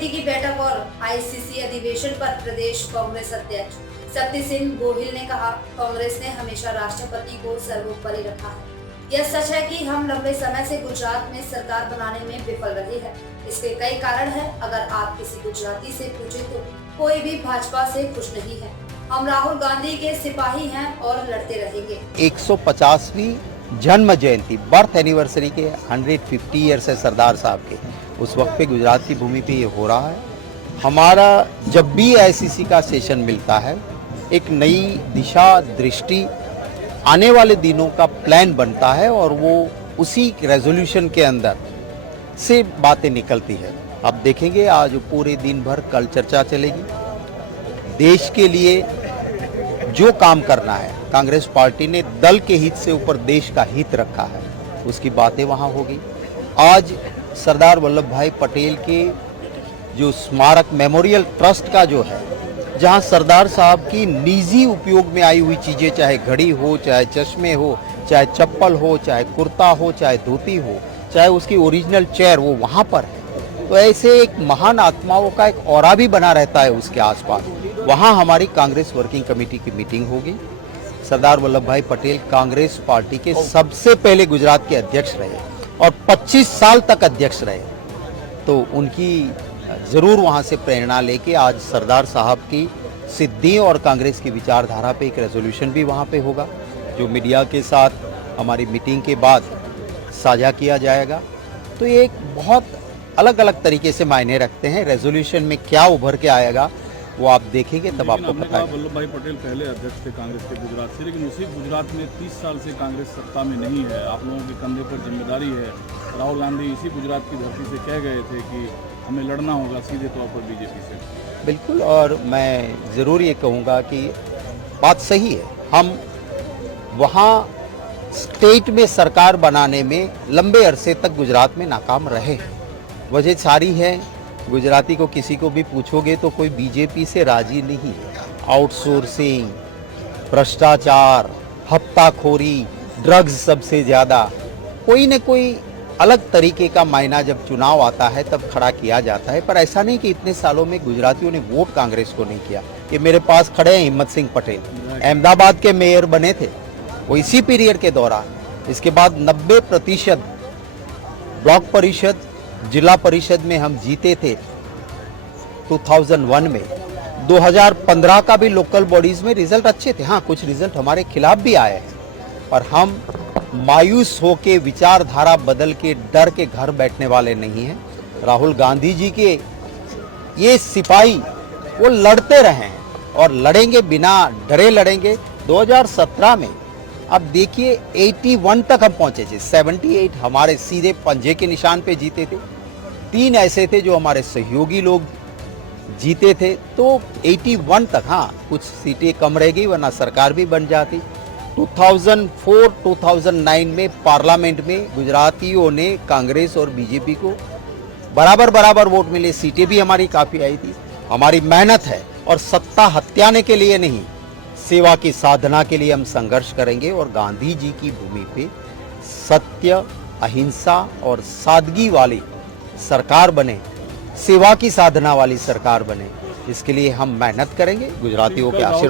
समिति की बैठक और आईसीसी अधिवेशन पर प्रदेश कांग्रेस अध्यक्ष शक्ति सिंह गोहिल ने कहा, कांग्रेस ने हमेशा राष्ट्रपति को सर्वोपरि रखा है। यह सच है कि हम लंबे समय से गुजरात में सरकार बनाने में विफल रहे हैं। इसके कई कारण हैं। अगर आप किसी गुजराती से पूछे तो कोई भी भाजपा से खुश नहीं है। हम राहुल गांधी के सिपाही हैं और लड़ते रहेंगे। 150वीं जन्म जयंती बर्थ एनिवर्सरी के 150 ईयर्स है सरदार साहब के, उस वक्त पे गुजरात की भूमि पे ये हो रहा है। हमारा जब भी आईसीसी का सेशन मिलता है, एक नई दिशा दृष्टि आने वाले दिनों का प्लान बनता है और वो उसी रेजोल्यूशन के अंदर से बातें निकलती है। अब देखेंगे आज पूरे दिन भर कल चर्चा चलेगी। देश के लिए जो काम करना है, कांग्रेस पार्टी ने दल के हित से ऊपर देश का हित रखा है, उसकी बातें वहाँ होगी। आज सरदार वल्लभ भाई पटेल के जो स्मारक मेमोरियल ट्रस्ट का जो है, जहाँ सरदार साहब की निजी उपयोग में आई हुई चीज़ें, चाहे घड़ी हो, चाहे चश्मे हो, चाहे चप्पल हो, चाहे कुर्ता हो, चाहे धोती हो, चाहे उसकी ओरिजिनल चेयर, वो वहाँ पर है। तो ऐसे एक महान आत्माओं का एक ऑरा भी बना रहता है उसके आसपास। वहाँ हमारी कांग्रेस वर्किंग कमेटी की मीटिंग होगी। सरदार वल्लभ भाई पटेल कांग्रेस पार्टी के सबसे पहले गुजरात के अध्यक्ष रहे और 25 साल तक अध्यक्ष रहे, तो उनकी ज़रूर वहाँ से प्रेरणा लेके आज सरदार साहब की सिद्धि और कांग्रेस की विचारधारा पे एक रेजोल्यूशन भी वहाँ पे होगा, जो मीडिया के साथ हमारी मीटिंग के बाद साझा किया जाएगा। तो ये एक बहुत अलग अलग तरीके से मायने रखते हैं। रेजोल्यूशन में क्या उभर के आएगा वो आप देखेंगे तब आपको पता है। वल्लभ भाई पटेल पहले अध्यक्ष थे कांग्रेस के गुजरात से, लेकिन उसी गुजरात में 30 साल से कांग्रेस सत्ता में नहीं है। आप लोगों के कंधे पर जिम्मेदारी है। राहुल गांधी इसी गुजरात की धरती से कह गए थे कि हमें लड़ना होगा सीधे तौर पर बीजेपी से। बिल्कुल, और मैं ज़रूर ये कहूँगा कि बात सही है। हम वहाँ स्टेट में सरकार बनाने में लंबे अरसे तक गुजरात में नाकाम रहे। वजह सारी है, गुजराती को किसी को भी पूछोगे तो कोई बीजेपी से राजी नहीं है। आउटसोर्सिंग, भ्रष्टाचार, हफ्ताखोरी, ड्रग्स सबसे ज़्यादा, कोई न कोई अलग तरीके का मायना जब चुनाव आता है तब खड़ा किया जाता है। पर ऐसा नहीं कि इतने सालों में गुजरातियों ने वोट कांग्रेस को नहीं किया। ये मेरे पास खड़े हैं हिम्मत सिंह पटेल, अहमदाबाद के मेयर बने थे वो इसी पीरियड के दौरान। इसके बाद 90% ब्लॉक परिषद, जिला परिषद में हम जीते थे 2001 में। 2015 का भी लोकल बॉडीज में रिजल्ट अच्छे थे। हाँ, कुछ रिजल्ट हमारे खिलाफ भी आए हैं, पर हम मायूस होके विचारधारा बदल के डर के घर बैठने वाले नहीं हैं। राहुल गांधी जी के ये सिपाही वो लड़ते रहे हैं और लड़ेंगे, बिना डरे लड़ेंगे। 2017 में अब देखिए 81 तक हम पहुंचे थे। 78 हमारे सीधे पंजे के निशान पे जीते थे। 3 ऐसे थे जो हमारे सहयोगी लोग जीते थे, तो 81 तक। हाँ, कुछ सीटें कम रह गई वरना सरकार भी बन जाती। 2004-2009 में पार्लियामेंट में गुजरातियों ने कांग्रेस और बीजेपी को बराबर वोट मिले, सीटें भी हमारी काफ़ी आई थी। हमारी मेहनत है और सत्ता हत्याने के लिए नहीं, सेवा की साधना के लिए हम संघर्ष करेंगे और गांधी जी की भूमि पे सत्य, अहिंसा और सादगी वाली सरकार बने, सेवा की साधना वाली सरकार बने। इसके लिए हम मेहनत करेंगे। गुजरातियों के आशीर्वाद